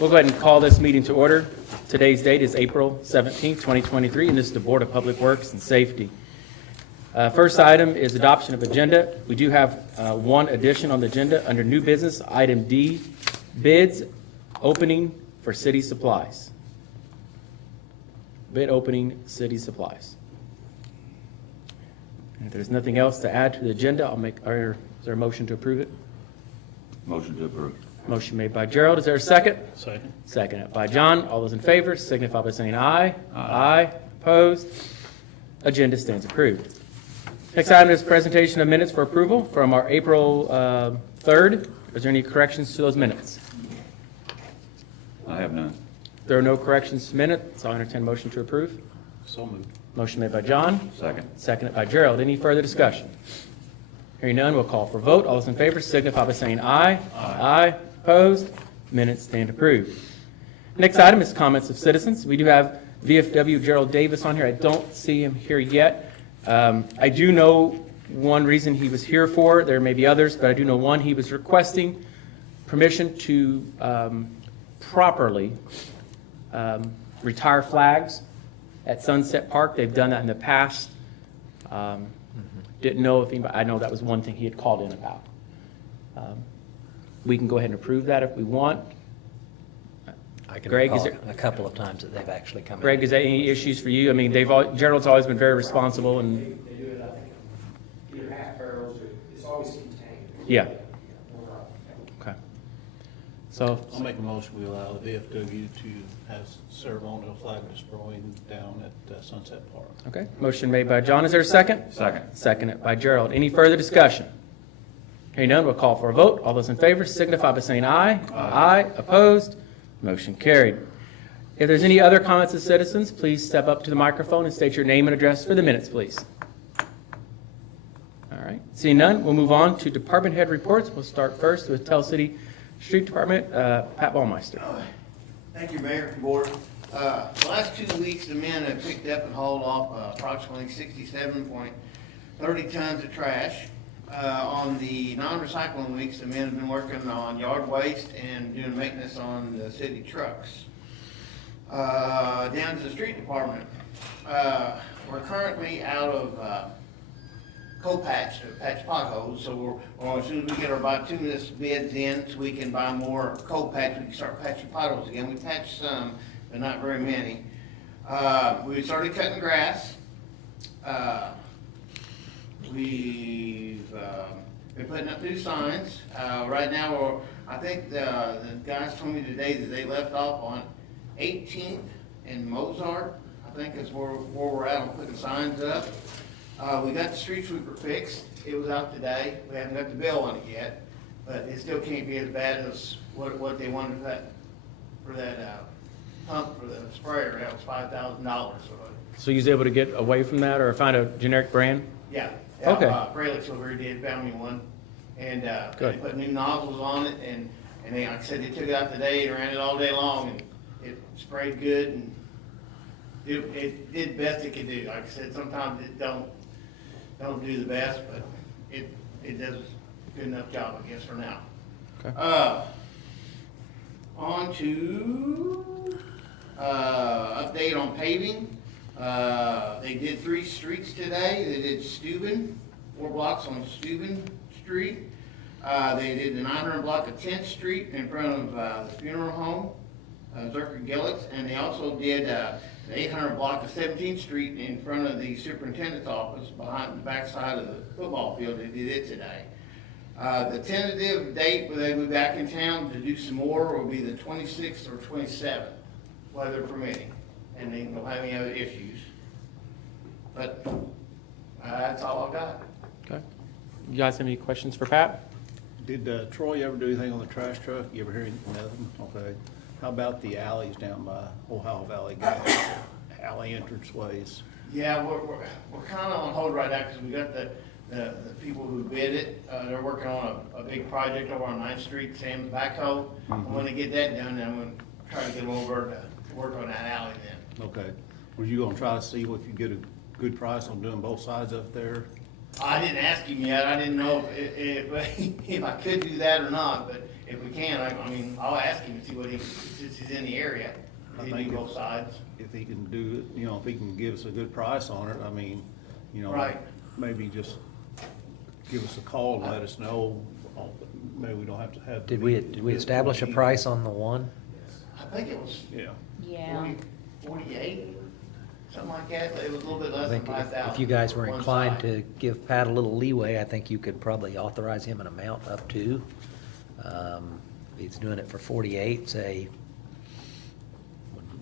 We'll go ahead and call this meeting to order. Today's date is April 17th, 2023, and this is the Board of Public Works and Safety. First item is adoption of agenda. We do have one addition on the agenda under new business, item D, bids opening for city supplies. Bid opening, city supplies. And if there's nothing else to add to the agenda, is there a motion to approve it? Motion to approve. Motion made by Gerald. Is there a second? Second. Seconded by John. All those in favor signify by saying aye. Aye. Opposed? Agenda stands approved. Next item is presentation of minutes for approval from our April 3rd. Is there any corrections to those minutes? I have none. There are no corrections to minutes. I'll entertain a motion to approve. So moved. Motion made by John. Second. Seconded by Gerald. Any further discussion? Hearing none, we'll call for a vote. All those in favor signify by saying aye. Aye. Opposed? Minutes stand approved. Next item is comments of citizens. We do have VFW Gerald Davis on here. I don't see him here yet. I do know one reason he was here for. There may be others, but I do know one. He was requesting permission to properly retire flags at Sunset Park. They've done that in the past. Didn't know if anybody, I know that was one thing he had called in about. We can go ahead and approve that if we want. I can Greg, is recall a couple of times that they've actually come in. Greg, is there any issues for you? I mean, Gerald's always been very responsible and, They do it, I think, either half barrels or it's always contained. yeah, No problem. okay. So, I'll make a motion, we allow the VFW to have ceremonial flag destroying down at Sunset Park. okay, motion made by John. Is there a second? Second. Seconded by Gerald. Any further discussion? Hearing none, we'll call for a vote. All those in favor signify by saying aye. Aye. Opposed? Motion carried. If there's any other comments of citizens, please step up to the microphone and state your name and address for the minutes, please. All right, seeing none, we'll move on to department head reports. We'll start first with Tell City Street Department, Pat Ballmeister. Thank you, Mayor and Board. The last 2 weeks, the men have picked up and hauled off approximately 67.30 tons of trash. On the non-recycling weeks, the men have been working on yard waste and doing maintenance on the city trucks. Down to the street department. We're currently out of co-patch, to patch potholes, so as soon as we get our bituminous bids in, so we can buy more co-patch, we can start patching potholes again. We patched some, but not very many. We started cutting grass. We've been putting up new signs. Right now, I think the guys told me today that they left off on 18th and Mozart, I think is where we're at on putting signs up. We got the street sweeper fixed. It was out today. We haven't got the bill on it yet, but it still can't be as bad as what they wanted for that pump for the sprayer. That was $5,000. So you was able to get away from that or find a generic brand? Yeah. Okay. Braylix over here did, found me one, and they Good. put new nozzles on it, and they, like I said, they took it out today, and ran it all day long, and it sprayed good, and it did best it could do. Like I said, sometimes it don't do the best, but it does a good enough job, I guess, for now. Okay. On to update on paving. They did 3 streets today. They did Steuben, 4 blocks on Steuben Street. They did the 900 block of 10th Street in front of the funeral home, Zerker Gillets, and they also did the 800 block of 17th Street in front of the superintendent's office behind the backside of the football field. They did it today. The tentative date where they will be back in town to do some more will be the 26th or 27th, weather permitting, and they don't have any other issues. But that's all I got. Okay. You guys have any questions for Pat? Did Troy ever do anything on the trash truck? You ever hear anything? Okay. How about the alleys down by Ohio Valley Gas, alley entranceways? Yeah, we're kind of on hold right now because we got the people who bid it. They're working on a big project over on 9th Street, Sam's backhoe. And when they get that done, then I'm going to try to get them over to work on that alley then. Okay. Were you gonna try to see if you get a good price on doing both sides up there? I didn't ask him yet. I didn't know if I could do that or not, but if we can, I mean, I'll ask him to see what he, since he's in the area, I he think do both sides. If he can do it, if he can give us a good price on it, I mean, Right. maybe just give us a call and let us know. Maybe we don't have to have. Did we establish a price on the one? I think it was Yeah. Yeah. 48, something like that, but it was a little bit I less than think 5,000. if you guys were one inclined side. to give Pat a little leeway, I think you could probably authorize him an amount up to. If he's doing it for 48, say,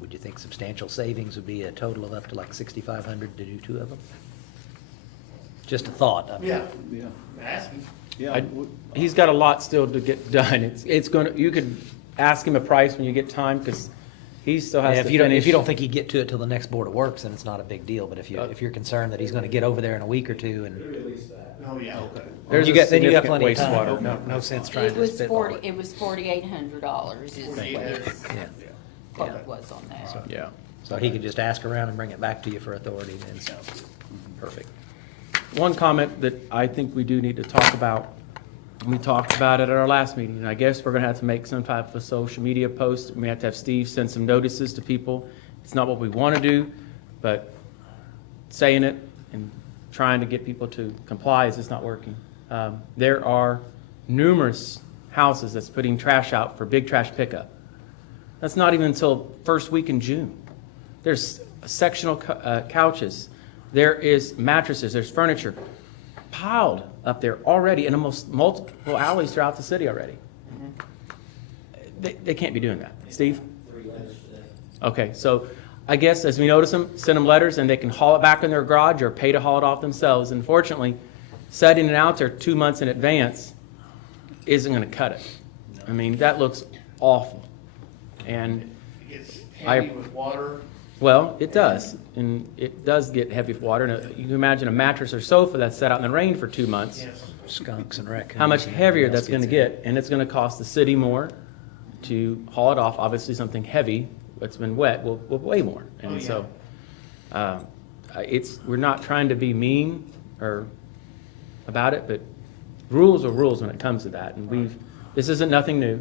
would you think substantial savings would be a total of up to like 6,500 to do two of them? Just a thought. I mean. Yeah, Yeah. ask him. Yeah. He's got a lot still to get done. It's gonna, you could ask him a price when you get time, because he still has Yeah, to if you don't, finish. if you don't think he'd get to it till the next Board of Works, then it's not a big deal, but if you're concerned that he's gonna get over there in a week or two and. Oh, yeah. Okay. There's you a got, then you got significant plenty of time. wastewater. No sense trying It to was spitball it. it was $4,800 is what Yeah. what it was on that. Yeah. So he could just ask around and bring it back to you for authority, then, so, perfect. One comment that I think we do need to talk about, and we talked about it at our last meeting, and I guess we're gonna have to make some type of social media post. We have to have Steve send some notices to people. It's not what we wanna do, but saying it and trying to get people to comply is just not working. There are numerous houses that's putting trash out for big trash pickup. That's not even until first week in June. There's sectional couches. There is mattresses, there's furniture piled up there already in almost multiple alleys throughout the city already. They can't be doing that. Steve? Okay, so I guess as we notice them, send them letters and they can haul it back in their garage or pay to haul it off themselves. Unfortunately, setting it out there 2 months in advance isn't gonna cut it. I mean, that looks awful. And It gets heavy with water. well, it does, and it does get heavy with water. And you can imagine a mattress or sofa that's set out in the rain for 2 months, Yes. Skunks and raccoons. how much and heavier everything that's else gonna gets in. get, and it's gonna cost the city more to haul it off. Obviously, something heavy that's been wet will weigh more. Oh, And yeah. so, we're not trying to be mean or about it, but rules are rules when it comes to that. And this isn't nothing new.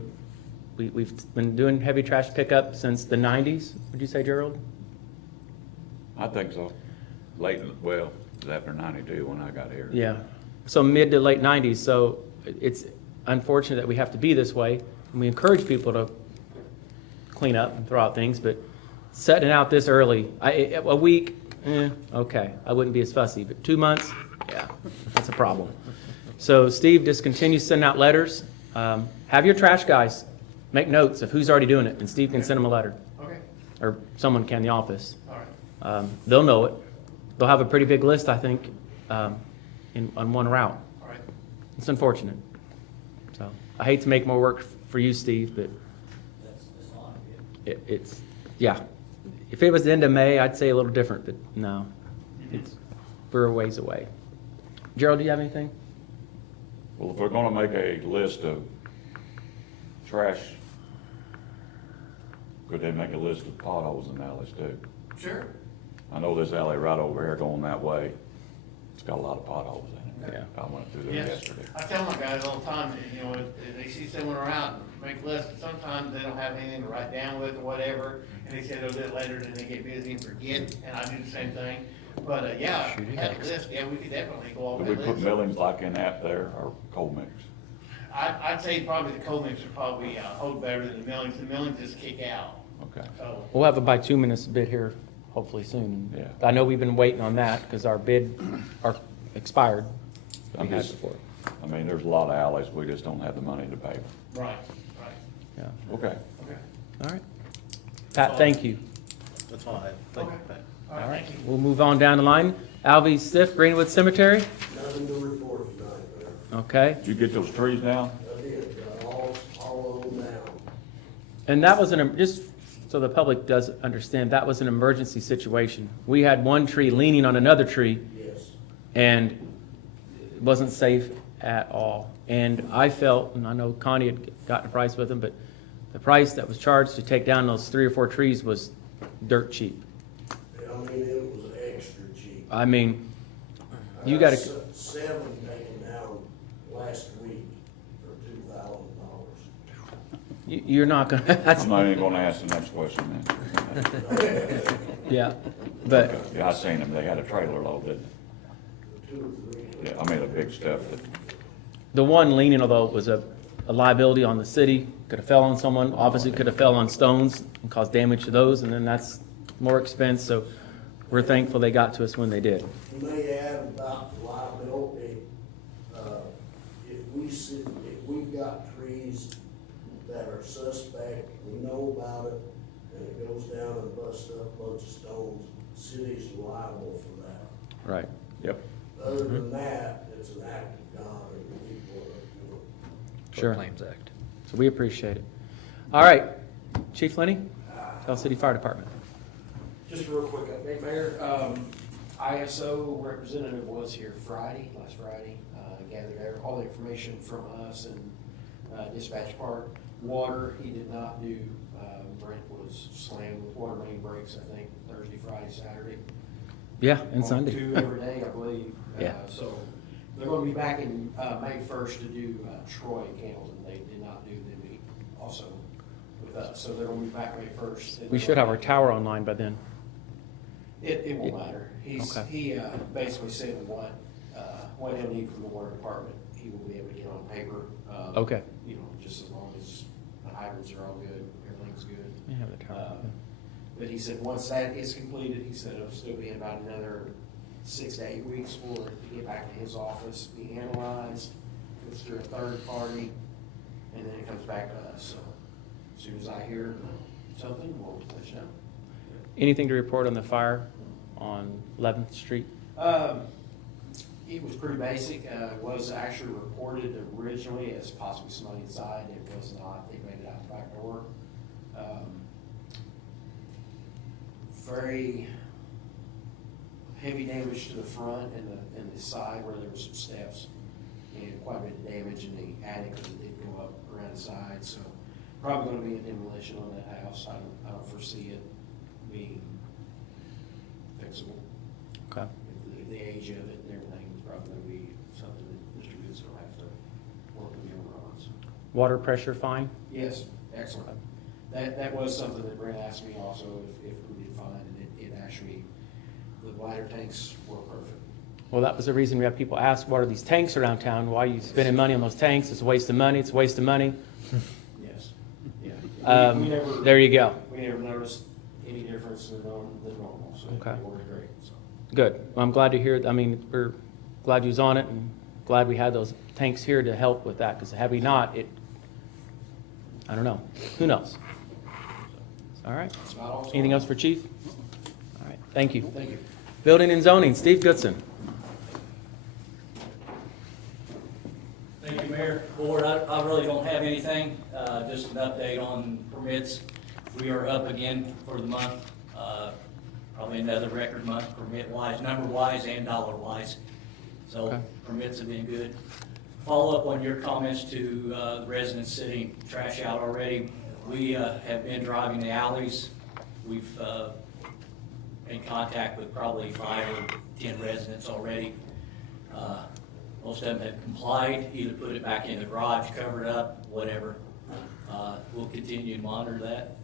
We've been doing heavy trash pickup since the 90s, would you say, Gerald? I think so. Late, well, it was after 92 when I got here. Yeah, so mid to late 90s, so it's unfortunate that we have to be this way, and we encourage people to clean up and throw out things, but setting it out this early, a week, okay, I wouldn't be as fussy, but 2 months, yeah, that's a problem. So Steve, just continue sending out letters. Have your trash guys make notes of who's already doing it, and Steve can send them a letter, Okay, or someone can in the office. all right, They'll know it. They'll have a pretty big list, I think, on one route. all right. It's unfortunate. So I hate to make more work for you, Steve, but it's, yeah. If it was the end of May, I'd say a little different, but no, we're a ways away. Gerald, do you have anything? Well, if we're gonna make a list of trash, could they make a list of potholes in alleys too? Sure. I know this alley right over here going that way, it's got a lot of potholes in it. Yeah. I went through there Yes, yesterday. I tell my guys all the time, that, if they see someone around, make lists, and sometimes they don't have anything to write down with or whatever, and they say they'll do it later, then they get busy and forget, and I do the same thing. But, yeah, if we had a list, yeah, we could definitely go off Do that we put list. millings like in that there, or cold mix? I'd say probably the cold mix would probably hold better than the millings. The millings just kick out, Okay. so. We'll have a bituminous bid here hopefully soon. Yeah. I know we've been waiting on that because our bid are expired. that we I'm had just, before. I mean, there's a lot of alleys, we just don't have the money to pay them. Right, right, Yeah, Okay. okay. all right. Pat, thank you. That's all I have. Thank you, Okay. Pat. All right, thank you. We'll move on down the line. Alvy Stiff, Greenwood Cemetery. Nothing to report tonight, Mayor. Okay. Did you get those trees down? I did, got all of them down. And that was just so the public does understand, that was an emergency situation. We had one tree leaning on another tree, Yes. and it wasn't safe at all. And I felt, and I know Connie had gotten a price with them, but the price that was charged to take down those 3 or 4 trees was dirt cheap. I mean, it was extra cheap. I mean, you I got got to, Seven taken down last week for $2,000. You're not gonna, that's, I'm not even gonna ask the next question then. yeah, but, Yeah, I seen them, they had a trailer load, didn't they? Yeah, I mean, the big stuff that, the one leaning, although it was a liability on the city, could have fell on someone, obviously could have fell on stones and caused damage to those, and then that's more expense, so we're thankful they got to us when they did. You may add about the liability, if we've got trees that are suspect, we know about it, and it goes down and busts up a bunch of stones, city's liable for that. Right. yep. Other than that, it's an act of God, and people are, Sure. Claims Act. So we appreciate it. All right, Chief Lenny, Tell City Fire Department. Just a real quick update, Mayor. ISO representative was here last Friday, gathered all the information from us and dispatch part. Water, he did not do, Brent was slammed with water main breaks, I think, Thursday, Friday, Saturday. Yeah, and Sunday. 2 every day, I believe. Yeah. So they're gonna be back in, May 1st to do, Troy and Candleton. They did not do them also with us, so they're gonna be back May 1st. We should have our tower online by then. It won't matter. Okay. He basically said what he'll need from the water department, he will be able to get on paper. Okay. You know, just as long as the hydrants are all good, everything's good. We have the tower. But he said, once that is completed, he said it'll still be about another 6 to 8 weeks for it to get back to his office, be analyzed, goes through a third party, and then it comes back to us. So as soon as I hear something, we'll let you know. Anything to report on the fire on 11th Street? It was pretty basic. It was actually reported originally as possibly somebody inside. It was not. They made it out the back door. Very heavy damage to the front and the side where there were some steps, and quite a bit of damage in the attic because it did go up around the side. So probably going to be a demolition on that house. I don't foresee it being fixable. Okay. The age of it and everything is probably going to be something that Mr. Goods will have to work with the owner on. So. Water pressure fine? Yes, excellent. That was something that Brent asked me also if we did fine, and it actually, the bladder tanks were perfect. Well, that was the reason we have people ask, what are these tanks around town? Why are you spending money on those tanks? It's a waste of money. It's a waste of money. Yes, yeah. We never, There you go. we never noticed any difference than normal, so Okay. it worked great. So. Good. Well, I'm glad to hear, I mean, we're glad you was on it and glad we had those tanks here to help with that, because had we not, I don't know. Who knows? All right. That's about all. Anything else for Chief? All right. Thank you. Thank you. Building and zoning, Steve Goodson. Thank you, Mayor. Board, I really don't have anything, just an update on permits. We are up again for the month, probably another record month permit-wise, number-wise and dollar-wise. So Okay. permits have been good. Follow up on your comments to the residents sitting trash out already. We have been driving the alleys. We've in contact with probably 5 or 10 residents already. Most of them have complied, either put it back in the garage, cover it up, whatever. We'll continue to monitor that.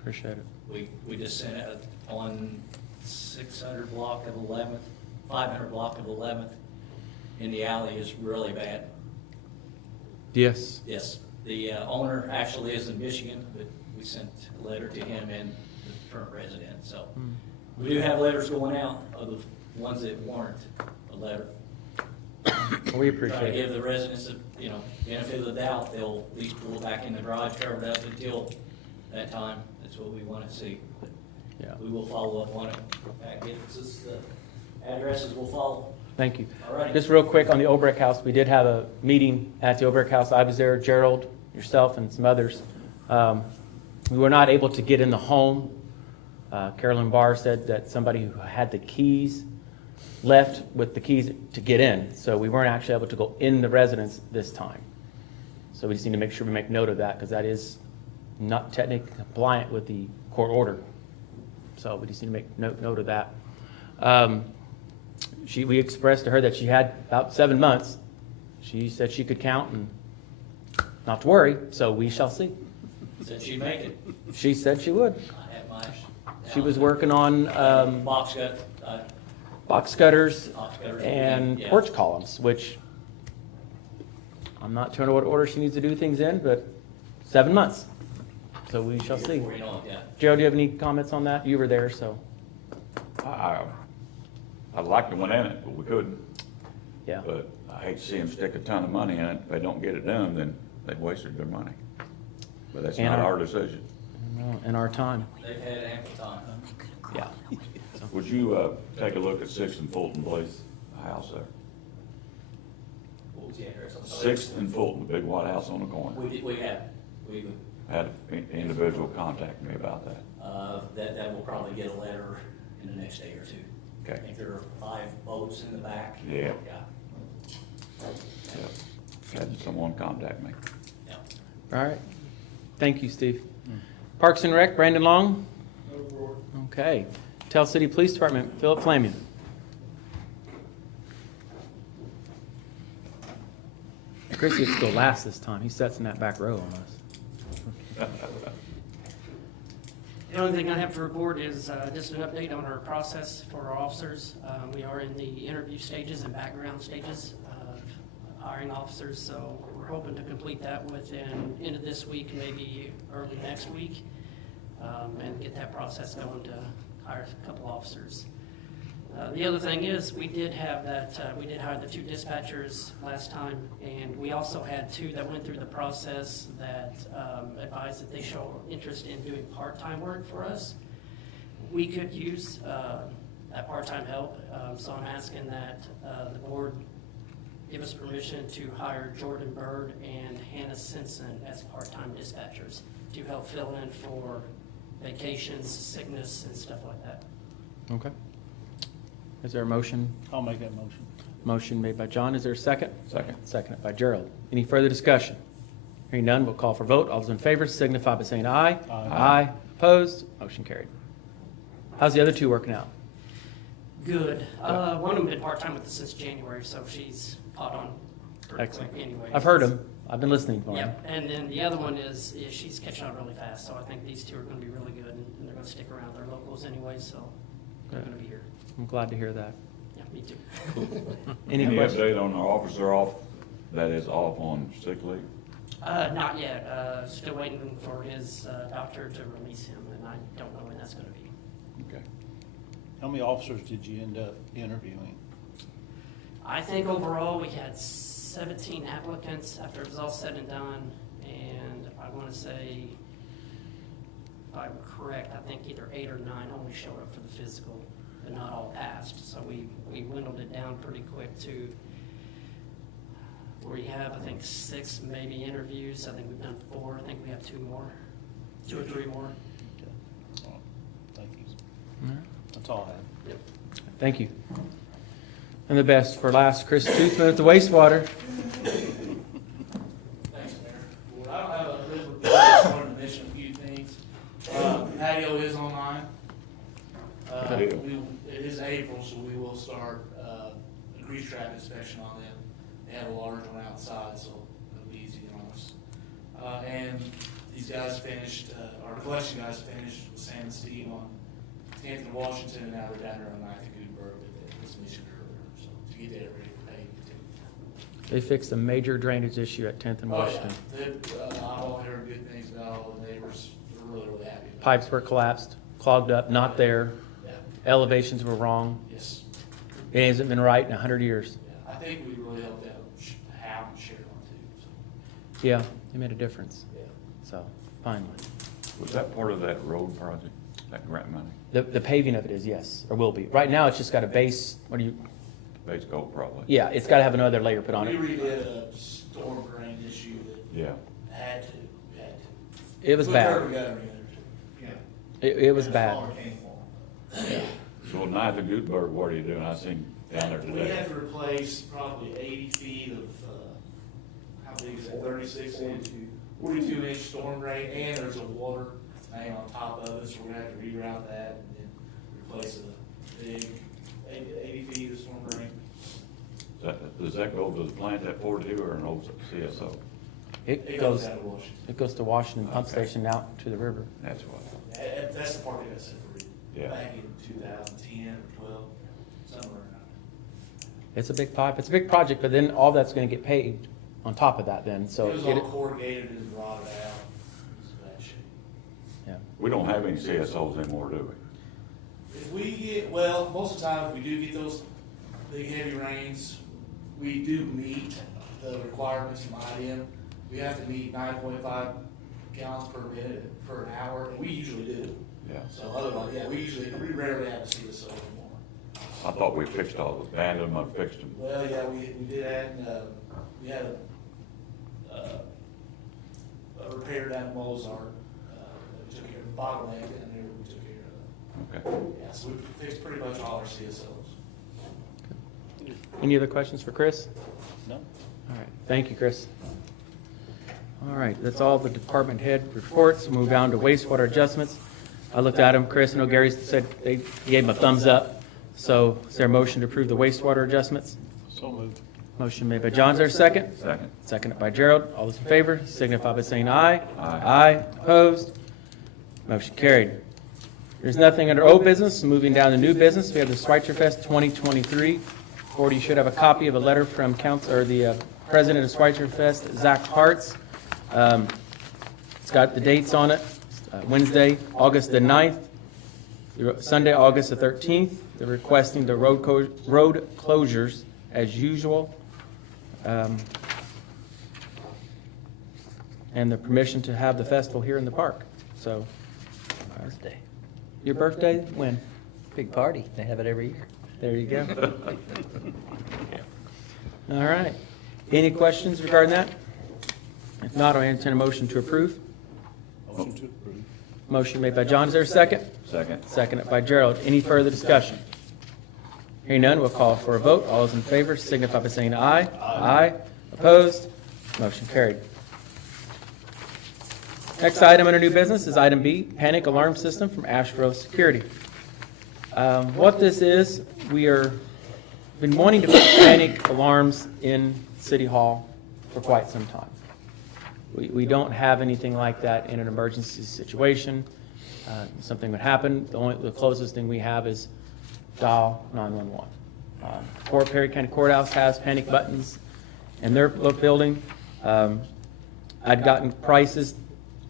Appreciate it. We just sent it on 600 block of 11th, 500 block of 11th, and the alley is really bad. Yes. Yes, the owner actually is in Michigan, but we sent a letter to him and the current resident, so. We do have letters going out of the ones that warrant a letter. We Try appreciate to it. give the residents, benefit of the doubt, they'll at least pull it back in the garage, cover it up until that time. That's what we want to see. Yeah. We will follow up on it. That gets us the addresses will follow. Thank you. All righty. Just real quick on the Obrecht House, we did have a meeting at the Obrecht House. I was there, Gerald, yourself, and some others. We were not able to get in the home. Carolyn Barr said that somebody who had the keys left with the keys to get in, so we weren't actually able to go in the residence this time. So we just need to make sure we make note of that, because that is not technically compliant with the court order. So we just need to make note of that. We expressed to her that she had about 7 months. She said she could count, and not to worry, so we shall see. Said she'd make it. She said she would. I have mine. She was working on Box gut, box gutters box gutters. and Yeah. porch columns, which I'm not sure what order she needs to do things in, but 7 months. So we shall see. Before you know it, yeah. Joe, do you have any comments on that? You were there, so, I'd like to win in it, but we couldn't. yeah. But I hate to see them stick a ton of money in it. If they don't get it done, then they've wasted their money. But that's And not our- our decision. In our time, They've had ample time. yeah. Would you, take a look at 6th and Fulton Place, the house there? What was the address? I'm sorry. 6th and Fulton, the big white house on the corner. We have, we, Had an individual contact me about that. that will probably get a letter in the next day or two. Okay. I think there are 5 boats in the back. Yeah. Yeah, Yeah. Had someone contact me. yeah. All right. Thank you, Steve. Parks and Rec, Brandon Long? Okay. Tell City Police Department, Philip Flamion. Chris gets to go last this time. He sits in that back row on us. The only thing I have to report is just an update on our process for our officers. We are in the interview stages and background stages of hiring officers, so we're hoping to complete that within end of this week, maybe early next week, and get that process going to hire a couple officers. The other thing is, we did have that, we did hire the 2 dispatchers last time, and we also had 2 that went through the process that advised that they show interest in doing part-time work for us. We could use that part-time help, so I'm asking that the board give us permission to hire Jordan Bird and Hannah Simpson as part-time dispatchers to help fill in for vacations, sickness, and stuff like that. Okay. Is there a motion? I'll make that motion. Motion made by John. Is there a second? Second. Seconded by Gerald. Any further discussion? Hearing none, we'll call for vote. All those in favor signify by saying aye. Aye. Opposed? Motion carried. How's the other 2 working out? Good. One of them been part-time with us since January, so she's caught on pretty Excellent. quick anyway. I've heard him. I've been listening for him. Yep, and then the other one is she's catching on really fast, so I think these 2 are gonna be really good, and they're gonna stick around. They're locals anyway, so they're gonna be here. I'm glad to hear that. Yeah, me too. Any Any questions? update on our officer off, that is off on sick leave? Not yet. Still waiting for his doctor to release him, and I don't know when that's gonna be. Okay. How many officers did you end up interviewing? I think overall we had 17 applicants after it was all said and done, and I want to say, if I'm correct, I think either 8 or 9 only showed up for the physical, but not all passed. So we dwindled it down pretty quick to where we have, I think, 6 maybe interviews. I think we've done 4. I think we have 2 more, 2 or 3 more. Okay. Well, thank you. All right. That's all I have. Yep. Thank you. And the best for last, Chris Toothman at the Wastewater. Thanks, Mayor. Well, I don't have a written report, I just wanted to mention a few things. Patio is online. Good. It is April, so we will start a grease trap inspection on them. They have a large one outside, so it'll be easy on us. And these guys finished, our collection guys finished with Sam and Steve on 10th and Washington, and now they're down there on 9th and Gutenberg with this mission earlier, so to get that ready for paving too. They fixed a major drainage issue at 10th and Oh, yeah. Washington. I've all heard good things about all the neighbors. They're really, really happy. about it. Pipes were collapsed, clogged up, not there. Yeah, Elevations were wrong. yes. It hasn't been right in 100 years. Yeah, I think we really helped out Hal and Sharon too, so, Yeah, it made a difference. yeah. So, finally. Was that part of that road project, that grant money? The paving of it is, yes, or will be. Right now, it's just got a base, what do you, Base coat probably. yeah, it's got to have another layer put on We it. redid a storm drain issue that Yeah. had to, we had to. It was Put bad. curb gutter in there too. Yeah. It was bad. So at 9th and Gutenberg, what are you doing? I seen down there We today. have to replace probably 80 feet of, how big is it, 36 inch, 42 inch storm drain, and there's a water main on top of it, so we're gonna have to reroute that and then replace a big 80 feet of storm drain. Does that go to the plant at 42 or an old CSO? It goes down to Washington. It goes to Washington Pump Okay. Station out to the river. That's what, That's the part they got separated. Yeah. Back in 2010 or 12, somewhere around It's a big pipe. It's a big project, but then all that's going to get paved on top of that then, there. so. It was all corrugated and rotted out. It was bad shape. Yeah. we don't have any CSOs anymore, do we? If we get, well, most of the time, if we do get those big heavy rains, we do meet the requirements from IDM. We have to meet 9.5 gallons per minute per hour, and we usually do. Yeah. So otherwise, yeah, we rarely have a CSO anymore. I thought we fixed all those, abandoned them, fixed them. Well, yeah, we did that, and, we had a repair down at Mozart, that we took care of, bottleneck down there, we took care of. Okay. Yeah, so we fixed pretty much all our CSOs. Any other questions for Chris? No? All right, thank you, Chris. All right, that's all the department head reports. We'll move down to wastewater adjustments. I looked at him, Chris, I know Gary said he gave him a thumbs up. So is there a motion to approve the wastewater adjustments? So moved. Motion made by John, is there a second? Second. Seconded by Gerald. All those in favor signify by saying aye. Aye. Aye, opposed? Motion carried. There's nothing under old business. Moving down to new business, we have the Schweitzer Fest 2023. Board, you should have a copy of a letter from council, or the president of Schweitzer Fest, Zach Hartz. It's got the dates on it. Wednesday, August the 9th, Sunday, August the 13th. They're requesting the road closures as usual, and the permission to have the festival here in the park. So, Birthday. your birthday, when? Big party. They have it every year. There you go. All right. Any questions regarding that? If not, I'll entertain a motion to approve. Motion to approve. Motion made by John. Is there a second? Second. Seconded by Gerald. Any further discussion? Hearing none, we'll call for a vote. All those in favor signify by saying aye. Aye. Opposed? Motion carried. Next item under new business is item B, panic alarm system from Ashgrove Security. What this is, we are been wanting to put panic alarms in City Hall for quite some time. We don't have anything like that in an emergency situation. Something would happen. The closest thing we have is dial 911. Perry County Courthouse has panic buttons in their building. I'd gotten prices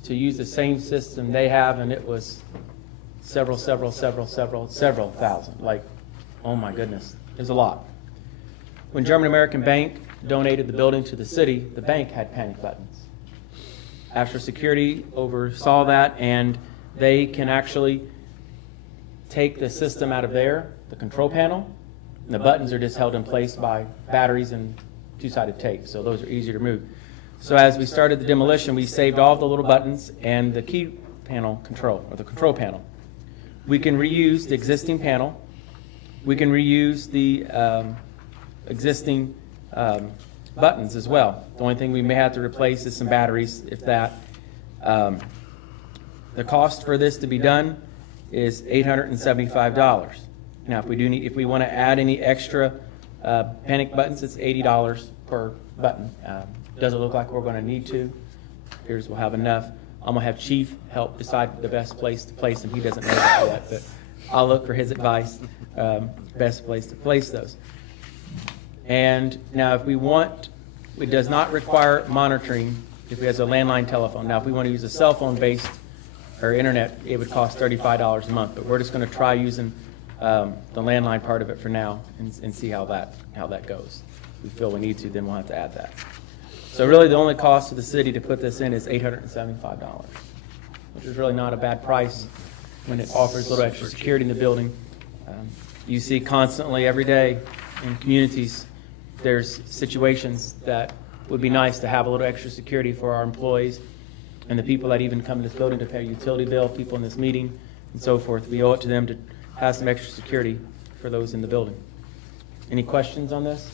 to use the same system they have, and it was several thousand. Like, oh my goodness, there's a lot. When German American Bank donated the building to the city, the bank had panic buttons. Ashford Security oversaw that, and they can actually take the system out of there, the control panel, and the buttons are just held in place by batteries and two-sided tape, so those are easier to move. So as we started the demolition, we saved all the little buttons and the key panel control, or the control panel. We can reuse the existing panel. We can reuse the existing buttons as well. The only thing we may have to replace is some batteries, if that. The cost for this to be done is $875. Now, if we want to add any extra panic buttons, it's $80 per button. Doesn't look like we're going to need to. Here's we'll have enough. I'm going to have Chief help decide the best place to place them. He doesn't know that yet, but I'll look for his advice, best place to place those. And now if we want, it does not require monitoring if we have a landline telephone. Now if we want to use a cell phone based or internet, it would cost $35 a month, but we're just going to try using the landline part of it for now and see how that goes. If we feel we need to, then we'll have to add that. So really the only cost to the city to put this in is $875, which is really not a bad price when it offers a little extra security in the building. You see constantly every day in communities, there's situations that would be nice to have a little extra security for our employees and the people that even come to this building to pay a utility bill, people in this meeting, and so forth. We owe it to them to have some extra security for those in the building. Any questions on this?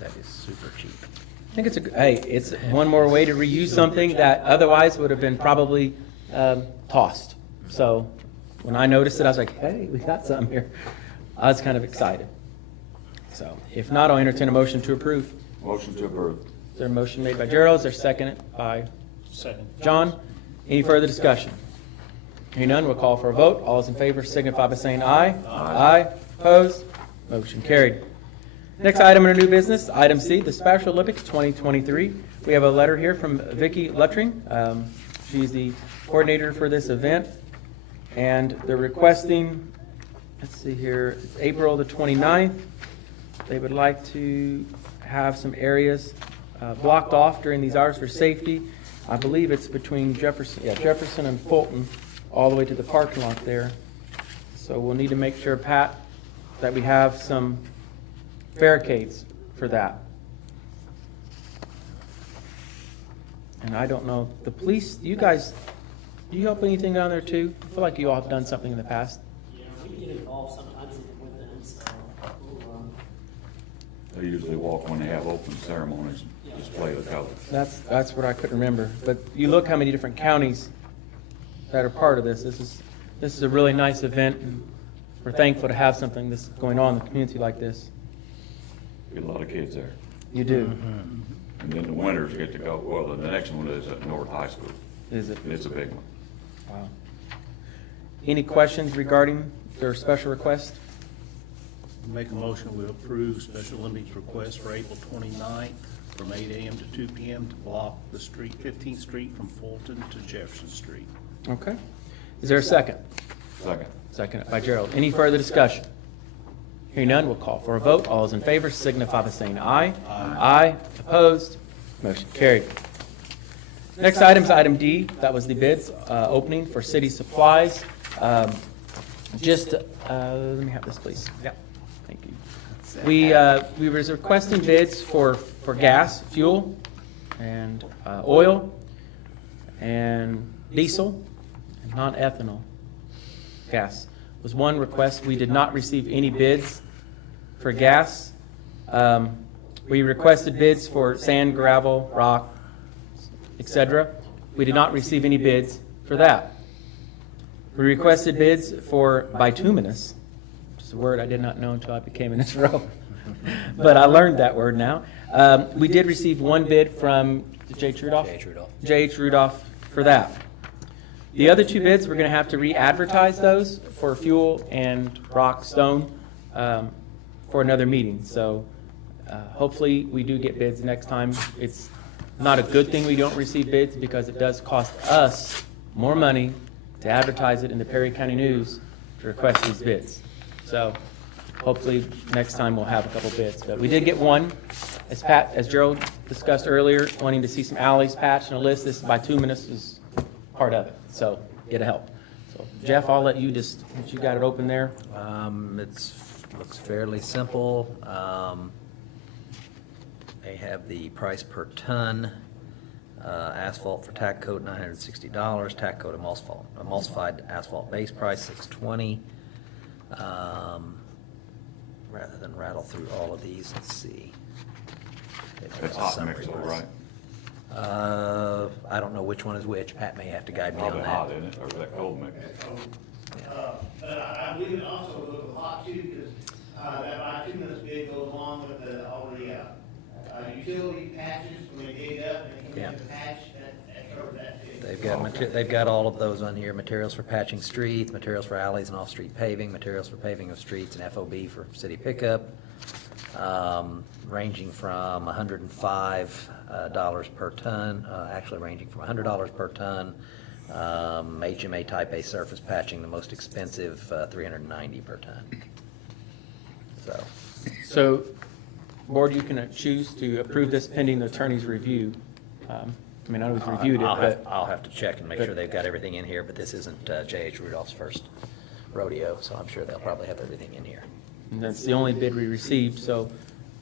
That is super cheap. I think it's one more way to reuse something that otherwise would have been probably tossed. So when I noticed it, I was like, hey, we got something here. I was kind of excited. So if not, I'll entertain a motion to approve. Motion to approve. Is there a motion made by Gerald? Is there a second by Second. John? Any further discussion? Hearing none, we'll call for a vote. All those in favor signify by saying aye. Aye. Opposed? Motion carried. Next item under new business, item C, the Special Olympics 2023. We have a letter here from Vicki Luttring. She's the coordinator for this event. And they're requesting, let's see here, it's April the 29th. They would like to have some areas blocked off during these hours for safety. I believe it's between Jefferson and Fulton, all the way to the parking lot there. So we'll need to make sure, Pat, that we have some barricades for that. And I don't know, the police, you guys, do you help anything down there too? I feel like you all have done something in the past. Yeah, we get involved sometimes with them, so we'll, They usually walk when they have open ceremonies, display the colors. That's what I couldn't remember. But you look how many different counties that are part of this. This is a really nice event, and we're thankful to have something that's going on in the community like this. Get a lot of kids there. You do. And then the winners get to go, well, the next one is at North High School. Is it? It's a big one. Wow. Any questions regarding their special request? Make a motion, we approve Special Olympics request for April 29th from 8 a.m. to 2 p.m. to block the street, 15th Street from Fulton to Jefferson Street. Okay. Is there a second? Second. Second by Gerald. Any further discussion? Hearing none, we'll call for a vote. All those in favor signify by saying aye. Aye. Opposed? Motion carried. Next item is item D. That was the bids opening for city supplies. Let me have this, please. Yep. Thank you. We was requesting bids for gas, fuel, and oil, and diesel, and non-ethanol gas. Was one request. We did not receive any bids for gas. We requested bids for sand, gravel, rock, etc. We did not receive any bids for that. We requested bids for bituminous, which is a word I did not know until I became in this role. But I learned that word now. We did receive one bid from J.H. Rudolph? J.H. Rudolph for that. The other two bids, we're going to have to re-advertise those for fuel and rock, stone for another meeting. So hopefully we do get bids next time. It's not a good thing we don't receive bids because it does cost us more money to advertise it in the Perry County News to request these bids. So hopefully next time we'll have a couple bids. But we did get one, as Gerald discussed earlier, wanting to see some alleys patched and a list. This bituminous is part of it. So it'll help. So Jeff, I'll let you just, since you got it open there. Looks fairly simple. They have the price per ton. Asphalt for tack coat, $960. Tack coat emulsified asphalt base price, $620. Rather than rattle through all of these, let's see. It's hot mix, all right? I don't know which one is which. Pat may have to guide me on Probably that. hot, isn't it? Or is that cold mix? But I believe it also goes with hot too, because that bituminous bid goes along with all the utility patches when they dig up and they come in the patch, that covers that too. They've got all of those on here, materials for patching streets, materials for alleys and off-street paving, materials for paving of streets, and FOB for city pickup, ranging from $105 per ton, actually ranging from $100 per ton, HMA type A surface patching, the most expensive, $390 per ton. So, board, you can choose to approve this pending the attorney's review. I mean, I know we've reviewed it, but I'll have to check and make sure they've got everything in here, but this isn't J.H. Rudolph's first rodeo, so I'm sure they'll probably have everything in here. that's the only bid we received. So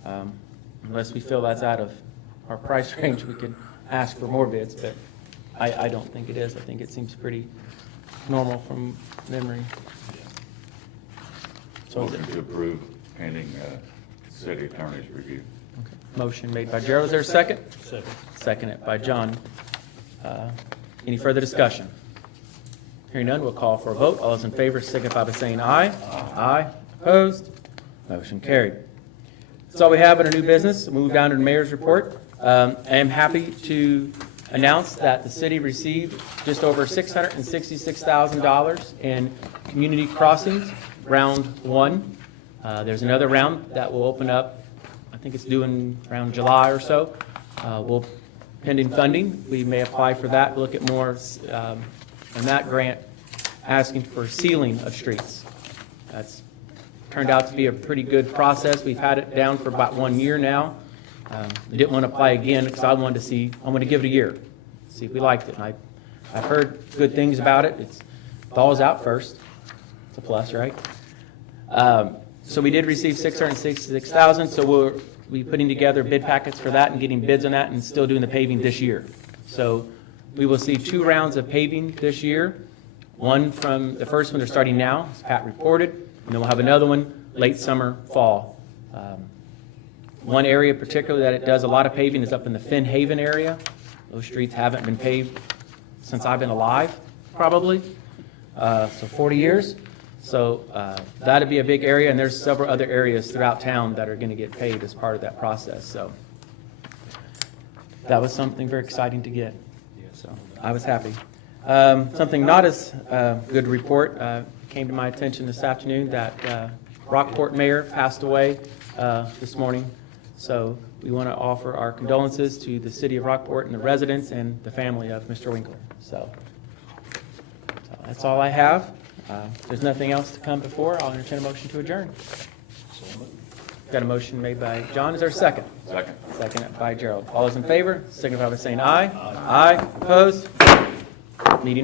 unless we feel that's out of our price range, we could ask for more bids, but I don't think it is. I think it seems pretty normal from memory. So Motion to approve pending city attorney's review. okay. Motion made by Gerald. Is there a second? Second. Seconded by John. Any further discussion? Hearing none, we'll call for a vote. All those in favor signify by saying aye. Aye. Opposed? Motion carried. That's all we have under new business. We'll move down to the mayor's report. I am happy to announce that the city received just over $666,000 in community crossings, round one. There's another round that will open up, I think it's due in around July or so. Pending funding, we may apply for that, look at more on that grant, asking for sealing of streets. That's turned out to be a pretty good process. We've had it down for about 1 year now. We didn't want to apply again because I wanted to give it a year, see if we liked it. And I've heard good things about it. It thaws out first. It's a plus, right? So we did receive $666,000, so we'll be putting together bid packets for that and getting bids on that and still doing the paving this year. So we will see 2 rounds of paving this year. One from the first one, they're starting now, as Pat reported, and then we'll have another one late summer, fall. One area particularly that it does a lot of paving is up in the Finn Haven area. Those streets haven't been paved since I've been alive, probably, so 40 years. So that'd be a big area, and there's several other areas throughout town that are going to get paved as part of that process. So that was something very exciting to get. So I was happy. Something not as good report came to my attention this afternoon that Rockport mayor passed away this morning. So we want to offer our condolences to the city of Rockport and the residents and the family of Mr. Winkler. So that's all I have. If there's nothing else to come before, I'll entertain a motion to adjourn. Got a motion made by John. Is there a second? Second. Second by Gerald. All those in favor, signify by saying aye. Aye. Opposed? Meeting